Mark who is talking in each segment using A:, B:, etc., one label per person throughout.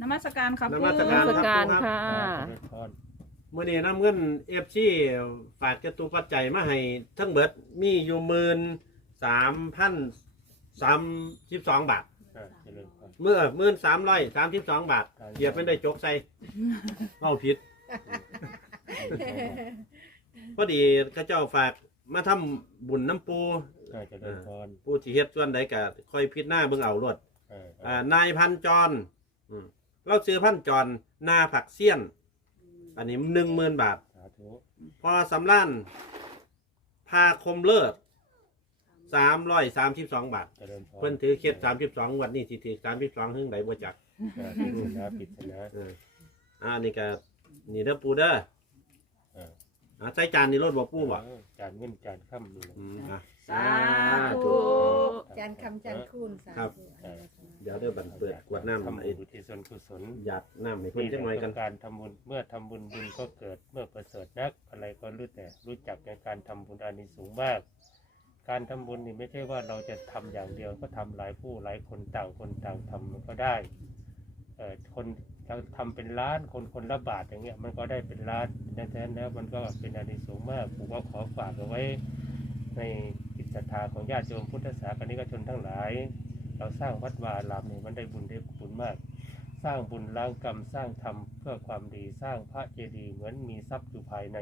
A: นมัสการครับ
B: นมัส
A: ปู
B: การ
C: สการค่ะ
D: พร
B: มื่อนี้น้ำเงินเอฟซีฝากจตุปัจจัยมาให้ทั้งเบิดมีอยู่หมื่นสามพันสามสิบสองบาท
D: อ่าเจริญพร
B: เมื่อหมื่นสามร้อยสามสิบสองบาทเหยียบเป็นได้จกใส่เอาผิด พอดีเข้าเจ้าฝากมาทำบุญน้ำปู
D: อ่าเจริญพร
B: ปูที่เฮ็ดส่วนใดก็ค่อยพิดหน้าเบิ่งเอารวด
D: อ่า
B: อ่านายพันจรอืม เราซื้อพันจรนาผักเสี้ยน อันนี้หนึ่งหมื่นบาท
D: สาธุ
B: พอสำล้านพาคมเลิศสามร้อยสามสิบสองบาท
D: เจริญพร
B: เพิ่นถือเคสสามสิบสองวันนี้สิถือสามสิบสองหึ่งใดบ่จัก
D: อ่าปริศนาปริศนา
B: เอออ่านี่ก็นี่เด้อปูเด้อ
D: อ่า
B: อ่าใส่จานนี่รถบ่ปูบ่
D: เออจานเงินจานค่ำนี่นะ
B: อืมอะ
A: สาธุ
E: จานคำจานคูณสา
B: ครับ
E: ธุ
B: เดี๋ยวเด้อบันเปิดกวดน้ำ
D: ทำ
B: ไอ้
D: บุญอุทิศส่วนกุศล
B: หยาดน้ำให้เพิ่นจักหน่อยกัน
D: ต้งการทำบุญเมื่อทำบุญบุญก็เกิดเมื่อประเสริฐนักอะไรก็รู้แต่รู้จักในการทำบุญอานิสงส์มาก การทำบุญนี่ไม่ใช่ว่าเราจะทำอย่างเดียวก็ทำหลายผู้หลายคนต่างคนต่างทำมันก็ได้เออคนเราทำเป็นล้านคนคนละบาทอย่างเงี้ยมันก็ได้เป็นล้านแท้ๆแล้วมันก็เป็นอานิสงส์มากผมก็ขอฝากเอาไว้ ในจิตศรัทธาของญาติโยมพุทธศาสนิกชนทั้งหลาย เราสร้างวัดวาอารามเนี่ยมันได้บุญได้บุญมาก สร้างบุญล้างกรรมสร้างธรรมเพื่อความดีสร้างพระเจดีย์เหมือนมีทรัพย์อยู่ภายใน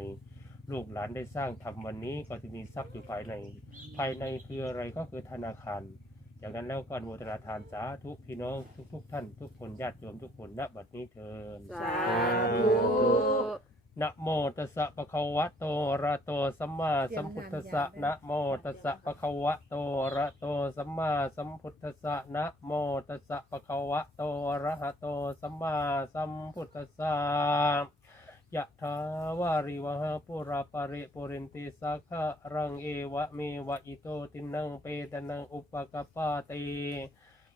D: ลูกหลานได้สร้างทำวันนี้ก็จะมีทรัพย์อยู่ภายใน ภายในคืออะไรก็คือธนาคาร จากนั้นแล้วก็อนุโมทนาทานสาธุพี่น้องทุก ๆ ท่านทุกคนญาติโยมทุกคนณบัดนี้เทิน
A: สาธุ
D: นะโมตัสสะปะคะวะโตอะระโตสัมมาสัมพุทธัสสะนะโมตัสสะปะคะวะโตอะระโตสัมมาสัมพุทธัสสะนะโมตัสสะปะคะวะโตอะระหะโตสัมมาสัมพุทธัสสะยะถาวาริวหาปุราปะริปุเรนติสาคะรังเอวะเมวะอิโตตินังเปตนังอุปกปปาติ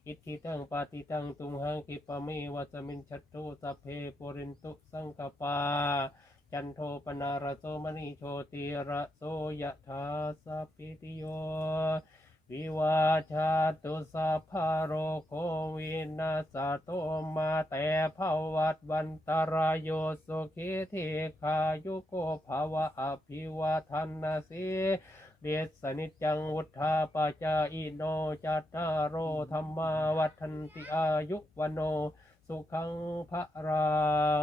D: อิทธิตังปาติตังตุมหังคิปะเมวะสมินชัตโตสัพเพปุรินตุสังกปา จันโทปนารโสมณีโชติระโสยะถาสัพพิติโย วิวาชาตุสัพพโรโควินาสโตมาแต่ภวัตวันตรายโยสุขิเทคายุโกภาวะอภิวาทันนาสีเดชสนิจจังวุธาปจาอิโนจัตตารโรธรรมาวัฒนติอายุวันโน สุขังพระรั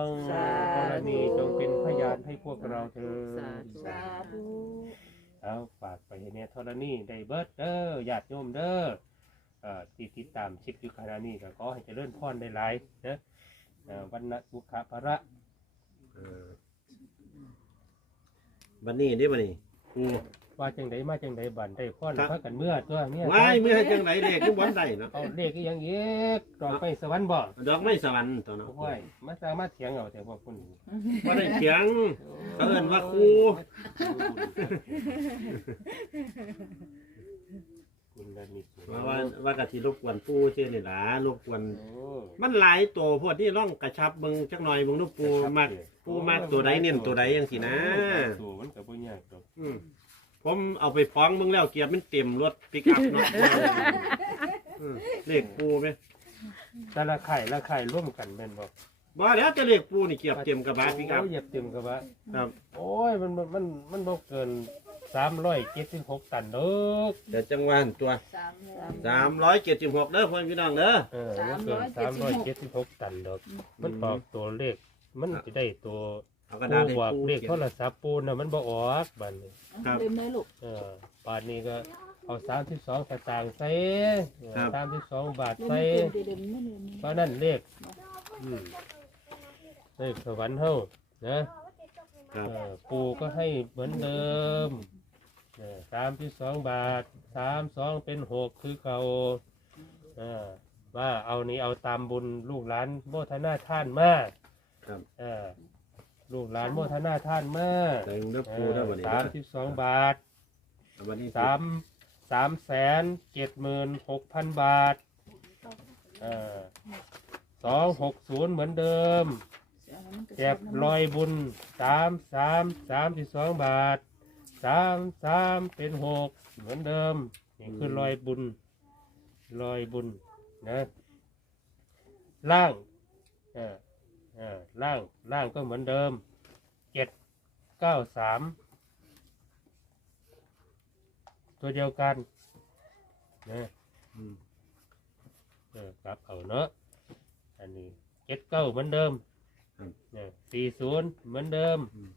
D: ง
A: สาธุ
D: กรณีจงเป็นพยานให้พวกเราเถิด
C: สาธุ
A: สาธุ
D: เอาฝากไปเนี่ยธรณีได้เบิดเด้อญาติโยมเด้อเอ่อที่ติดตามชิปอยู่ขณะนี้ก็ขอให้เจริญพรได้หลายๆนะเอ่อวันนะสุขภระ
B: เออวันนี้เด้อวันนี้ปู
D: ว่าจังไดมาจังไดบันได้พร
B: ครับ
D: พากันเมื่อตัวเนี่ย
B: ว้ายเมื่อให้จังไหนเด็กทุกวันใดเนาะ
D: เอาเลขอีหยังเอกรองไปสวรรค์บ่
B: ดอกไม้สวรรค์ตัวเนาะ
D: โอ้ยมาสามารถเถียงเอาแต่ว่าคุณ
B: ว่าได้เถียง เขาเอิ้นว่าครู
D: คุณละนิด
B: ว่าว่าว่ากะทิรบกวนปูเช่นนี่ล่ะรบกวน
D: โอ้
B: มันหลายตัวพวกที่ร่องกระชับเบิ่งจักหน่อยเบิ่งดูปูมักปูมักตัวใดเน้นตัวใดจังซี่นะ
D: ตัวมันก็บ่ยากดอก
B: อืม ผมเอาไปฟ้องเบิ่งแล้วเกียร์มันเต็มรถปิกอัพเนาะอืมเลขปูไหม
D: แต่ละไข่ละไข่ร่วมกันแม่นบ่
B: บ่แล้วจะเลขปูนี่เกียบเต็มกระบะปิกอัพ
D: โยเหยียบเต็มกระบะ
B: ครับ
D: โอ้ยมันมันมันมันบ่เกินสามร้อยเจ็ดสิบหกตันเด้อ
B: เดี๋ยวจังหวะหั่นตัว
A: สาม
B: 376เด้อเพิ่นพี่น้องเด้อ
D: เออมันเกินสามร้อยเจ็ดสิบหกตันเด้อมันออกตัวเลขมันจะได้ตัว
B: เอากระ
D: ปู
B: ดาษให้
D: บอก
B: ปู
D: เลข
B: เขีย
D: โท
B: น
D: รศัพท์ปูน่ะมันบ่ออกบัดนี้
B: ครับ
A: เล่นไหมลูก
D: เออป่านนี้ก็เอาสามสิบสองสตางค์ใส่
B: ครับ
D: สามสิบสองบาท
A: เล่น
D: ใส่
A: ไม่เป็นเล่นไม่เล่น
D: เพราะนั่นเลขอืมเลขสวรรค์เฮานะ
B: ครับ
D: เออปูก็ให้เหมือนเดิมสามที่สองบาทสามสองเป็นหกคือเขาเออว่าเอานี้เอาตามบุญลูกหลานโมทนาท่านมาก
B: ครับ
D: เออ ลูกหลานโมทนาท่านมาก
B: แต่งเด้อปูเด้อวันนี้
D: สามที่สองบาท
B: เอาวันนี้
D: สามสามแสนเจ็ดหมื่นหกพันบาทเออสองหกศูนย์เหมือนเดิมเก็บรอยบุญสามสามสามสิบสองบาทสามสามเป็นหกเหมือนเดิมนี่คือรอยบุญรอยบุญนะล่างเออ อเออล่างล่างก็เหมือนเดิมเจ็ดเก้าสามตัวเดียวกันนะ
B: อืม
D: เออกลับเอาเนาะอันนี้เจ็ดเก้าเหมือนเดิม
B: ครับ
D: เนี่ยสี่ศูนย์เหมือนเดิม
B: อืม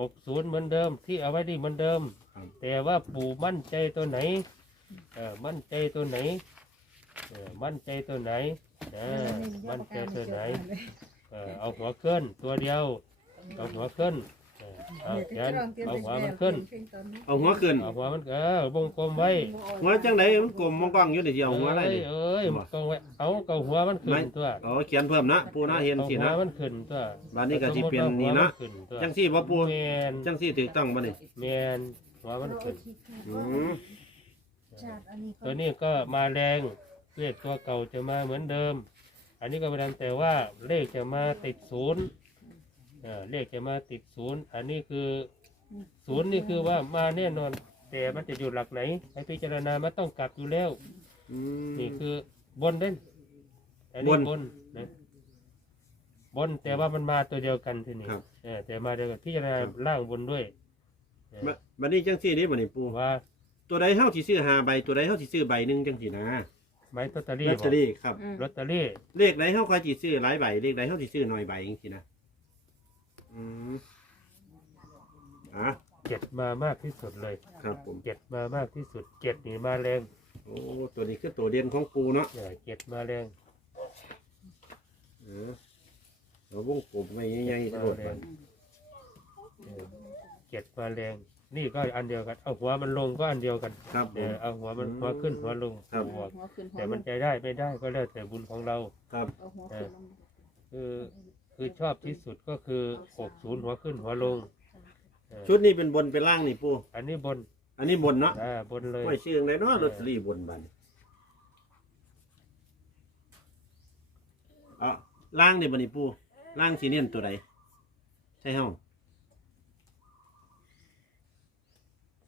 D: หกศูนย์เหมือนเดิม ที่เอาไว้ดีเหมือนเดิม
B: ครับ
D: แต่ว่าปู่มั่นใจตัวไหนเออมั่นใจตัวไหนเออมั่นใจตัวไหนเออมั่นใจตัวไหน เออเอาหัวขึ้นตัวเดียว เอาหัวขึ้นเออเอาแขนเอาหัวมันขึ้น
B: เอาหัวขึ้น
D: เอาหัวมันเออวงกลมไว้
B: หัวจังไดมันกลมมองกล้องอยู่เดี๋ยวสิเอาหัวอะไร
D: เอ้ย
B: นี่
D: เอ้ยมันกลมไว้เอาเกาหัวมันขึ้นตัว
B: เอาเขียนเพิ่มนะปูนะเห็น
D: เอา
B: สิ
D: หัว
B: นะ
D: มันขึ้นตัว
B: บัดนี้ก็สิเป็นนี่นะ
D: สมมุติว่าหัวมัขึ้ตัว
B: จังสี่บ่ปู
D: แมน
B: จังสี่ถูกต้องบ่นี่
D: แมนหัวมันขึ้น
B: อืม
D: ตัวนี้ก็มาแรงเลขตัวเก่าจะมาเหมือนเดิม อันนี้ก็แสดงแต่ว่าเลขจะมาติดศูนย์เออเลขจะมาติดศูนย์ อันนี้คือศูนย์นี่คือว่ามาแน่นอน แต่มันจะอยู่หลักไหนให้พิจารณามันต้องกลับอยู่แล้ว
B: อืม
D: นี่คือบนเด่นอันนี้
B: บน
D: บนนะบนแต่ว่ามันมาตัวเดียวกันทีนี้
B: ครับ
D: เออแต่มาเดียวกันพิจารณาล่างบนด้วยเออ
B: บัดบัดนี้จังสี่นี่บ่นี่ปู
D: ว่า
B: ตัวใดเฮาสิซื้อห้าใบตัวใดเฮาสิซื้อใบหนึงจังสี่นะ
D: ไม้ลอตเตอรี่
B: ลอตเตอรี่ครับ
D: ลอตเตอรี่
B: เลขใดเฮาค่อยสิซื้อหลายใบ เลขใดเฮาสิซื้อน้อยใบจังซี่นะ อืมอะ
D: เจ็ดมามากที่สุดเลย
B: ครับผม
D: เจ็ดมามากที่สุดเจ็ดนี่มาแรง
B: โอ้ตัวนี้คือตัวเด่นของปูเนาะ
D: เออเจ็ดมาแรง
B: เออเราวงกลมไว้ใหญ่ๆ
D: มา
B: โดด
D: แร
B: ไป
D: งเออเจ็ดมาแรง นี่ก็อันเดียวกัน เอาหัวมันลงก็อันเดียวกัน
B: ครับผ
D: เอ
B: ม
D: อเอาหัวมัน
B: อืม
D: หัวขึ้นหัวลง
B: ครับ
D: หัว
A: หัวขึ้นหัว
D: แต่
A: ล
D: มัน
A: ง
D: ใจได้ไม่ได้ก็แล้วแต่บุญของเรา
B: ครับ
A: เอาหัวขึ้นลง
D: คือคือชอบที่สุดก็คือหกศูนย์หัวขึ้นหัวลงเออ
B: ชุดนี้เป็นบนเป็นล่างนี่ปู
D: อันนี้บน
B: อันนี้บนเนาะ
D: อ่าบนเลย
B: ไม่ชื่ออะไรเนาะลอตเตอรี่บนบัดนอะล่างนี่บัดนี่ปูล่างสีเนียนตัวใดใช่เฮา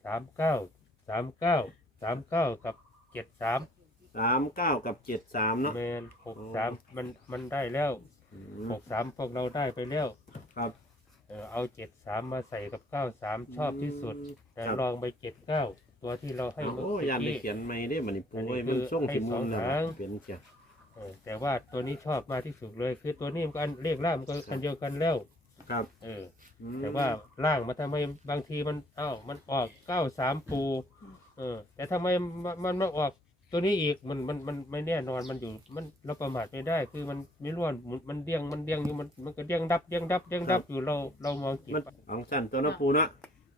D: สามเก้าสามเก้าสามเก้ากับเจ็ดสาม
B: สามเก้ากับเจ็ดสามเนาะ
D: แมนหกสามมันมันได้แล้ว
B: อืม
D: หกสามพวกเราได้ไปแล้ว
B: ครับ
D: เออเอาเจ็ดสามมาใส่กับเก้าสามชอบที่สุด แต่
B: ครับ
D: ลองไปเจ็ดเก้าตัวที่เราให้เมื่อ
B: โอ้ยานไป
D: กี้
B: เขียนไม่ได้บัดนี่ปู
D: อันนี้
B: เอ้ย
D: คื
B: มัน
D: อ
B: ส่งสิมุน
D: ให้
B: นะ
D: สองหาง
B: เป็นเจ้า
D: เออแต่ว่าตัวนี้ชอบมากที่สุดเลย คือตัวนี้มันก็อันเลขล่างมันก็อันเดียวกันแล้ว
B: ครับ
D: เออ
B: อืม
D: แต่ว่าล่างมันทำไมบางทีมันเอ้ามันออกเก้าสามปู เออ แต่ทำไมมันมันมาออกตัวนี้อีกมันมันมันไม่แน่นอนมันอยู่มันเราประมาทไม่ได้ คือมันไม่ร่วนมันมันเดียงมันเดียงอยู่มันมันก็เดียงดับเดียงดับเดียงดับอยู่เราเรามองจิต
B: มัน ของสั้นตัวเนาะปูเนาะ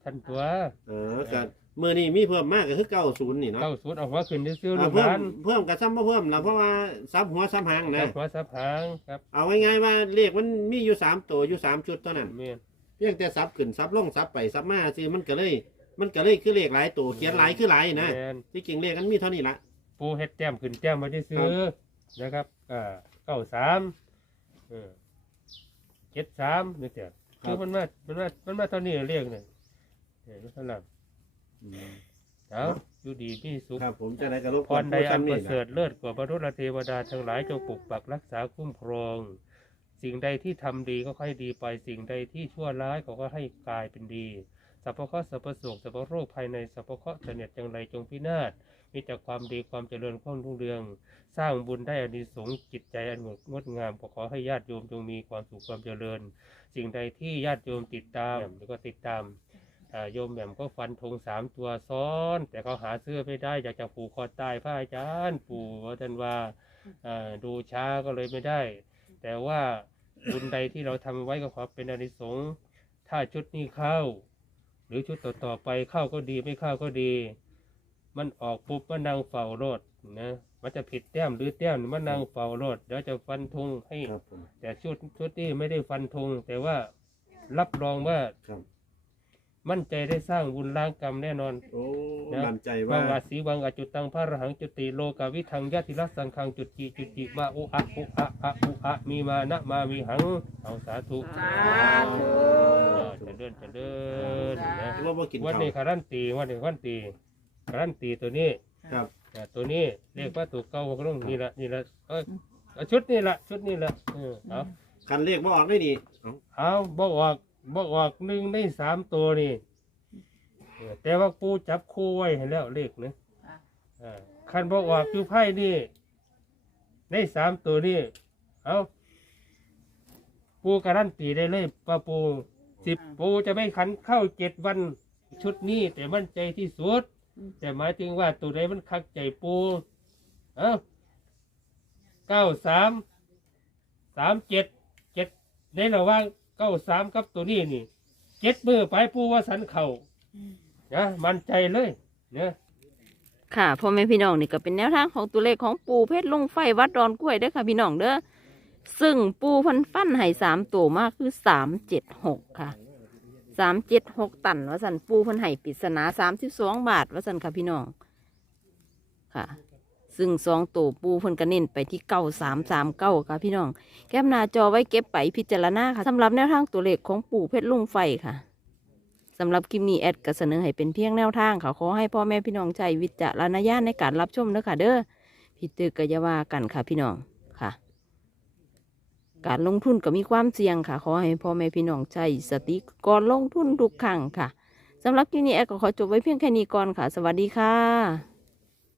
D: ท่านตัว
B: เออก็ มือนี่มีเพิ่มมากก็คือเก้าศูนย์นี่เนาะ
D: เก้าศูนย์เอาหัวขึ้นซื้อๆลู
B: เอา
D: กห
B: เพิ่
D: ลามน
B: เพิ่มกับซ้ำบ่เพิ่มละเพราะว่าซับหัวซับหาง
D: ค
B: นะ
D: รับหัวสับหางครับ
B: เอาง่ายๆว่าเลขมันมีอยู่สามตัวอยู่สามชุดเท่านั้น
D: เมียน
B: เพียงแต่ซับขึ้นซับลงซับไปซับมาซื้อมันก็เลย มันก็เลยคือเลขหลายตัวเขียนหลายคือหลายนะ
D: แมน
B: ที่จริงเลขมันมีเท่านี้ละ
D: ปูเฮ็ดแต้มขึ้นแต้มมาที่ซื้อนะครับอ่าเก้าสามเออเจ็ดสามนี่เถอะคือมันมามันมามันมาเท่านี้เรียกเนี่ยเออสลับ เอาอยู่ดีมีสุข
B: ครับผมจะได้กระลบ
D: พรใดอันประ
B: นี่
D: เสริฐเลิศกว่าบรรลุเทวดาทั้งหลายจงปกปักรักษาคุ้มครอง สิ่งใดที่ทำดีก็ค่อยดีไป สิ่งใดที่ชั่วร้ายก็ก็ให้กลายเป็นดีสัพพะเคราะห์สัพพะโศกสัพพะโรคภายในสัพพะเคราะห์เสน็จจังไรจงพินาศมีแต่ความดีความเจริญความรุ่งเรือง สร้างบุญได้อานิสงส์จิตใจอันงดงดงามก็ขอให้ญาติโยมจงมีความสุขความเจริญ สิ่งใดที่ญาติโยมติดตามแล้วก็ติดตามอ่า โยมแหม่มก็ฟันธงสามตัวซ้อน แต่เขาหาเสื้อไม่ได้อยากจะผูกคอตายพระอาจารย์ปู่ว่าท่านว่าอ่าดูช้าก็เลยไม่ได้ แต่ว่าบุญใดที่เราทำไว้ก็ขอเป็นอานิสงส์ถ้าชุดนี้เข้า หรือชุดต่อๆไปเข้าก็ดีไม่เข้าก็ดี มันออกปุ๊บมันนางเฝ้ารถนะมันจะผิดแต้มหรือแต้มมันนางเฝ้ารถเดี๋ยวจะฟันธงให้
B: ครับผม
D: แต่ชุดชุดนี้ไม่ได้ฟันธงแต่ว่ารับรองว่า
B: ครับ
D: มั่นใจได้สร้างบุญล้างกรรมแน่นอน
B: โอ้
D: นะ
B: มั่นใจ
D: วั
B: ว่า
D: งอาศีวังอจุตังพระอรหังจุติโลกาวิทังยะธิรัสสังคังจุติจุติมาอุอะอุอะอะอุอะมีมานะมามีหังเอาสาธุ
A: สาธุ
D: เออเจะเดินจะเดินนะ
B: ว่าบ่กิน
D: วัน
B: ข้าว
D: นี้การันตีวันนี้การันตีการันตีตัวนี้
B: ครับ
D: อ่าตัวนี้เรียกว่าตัวเก่าของลงนี่ละนี่ละเอ้ยเอาชุดนี่ละชุดนี่ละเออเอา
B: คันเลขบ่ออกได้นี่เอ้า
D: เอาบอกออก บอกออกหนึ่งในสามตัวนี่เออแต่ว่าปูจับคู่ไว้ให้แล้วเลขนะอ่าคันบอกออกคือไพ่นี่ในสามตัวนี่เอาปูการันตีได้เลยป้าปูสิบปูจะไม่ขันเข้าเจ็ดวันชุดนี้ แต่มั่นใจที่สุดแต่หมายถึงว่าตัวใดมันคักใจปูเอ้าเก้าสามสามเจ็ดเจ็ดในระหว่าง เก้าสามกับตัวนี้นี่เจ็ดมือไปปูว่าสันเข่านะมันใจเลยเนี่ย
A: ค่ะพ่อแม่พี่น้องนี่ก็เป็นแนวทางของตัวเลขของปูเพชรลงไฟวัดดอนกล้วยเด้อค่ะ พี่น้องเด้อซึ่งปูพันฟันให้สามตัวมากคือสามเจ็ดหกค่ะสามเจ็ดหกตันว่าสันปูเพันให้ปริศนาสามสิบสองบาทว่าสันค่ะพี่น้องค่ะ ซึ่งสองตัวปูเพิ่นก็เน้นไปที่เก้าสามสามเก้าค่ะพี่น้องแคปหน้าจอไว้เก็บไปพิจารณาค่ะสำหรับแนวทางตัวเลขของปู่เพชรลุงไฟค่ะสำหรับคลิปนี้แอดก็เสนอให้เป็นเพียงแนวทางค่ะขอให้พ่อแม่พี่น้องใจวิจารณญาณในการรับชมเด้อค่ะเด้อพิตึกกยาว่ากันค่ะพี่น้องค่ะ การลงทุนก็มีความเสี่ยงค่ะ ขอให้พ่อแม่พี่น้องใจสติก่อนลงทุนทุกครั้งค่ะสำหรับคลิปนี้แอดก็ขอจบไว้เพียงแค่นี้ก่อนค่ะ สวัสดีค่ะ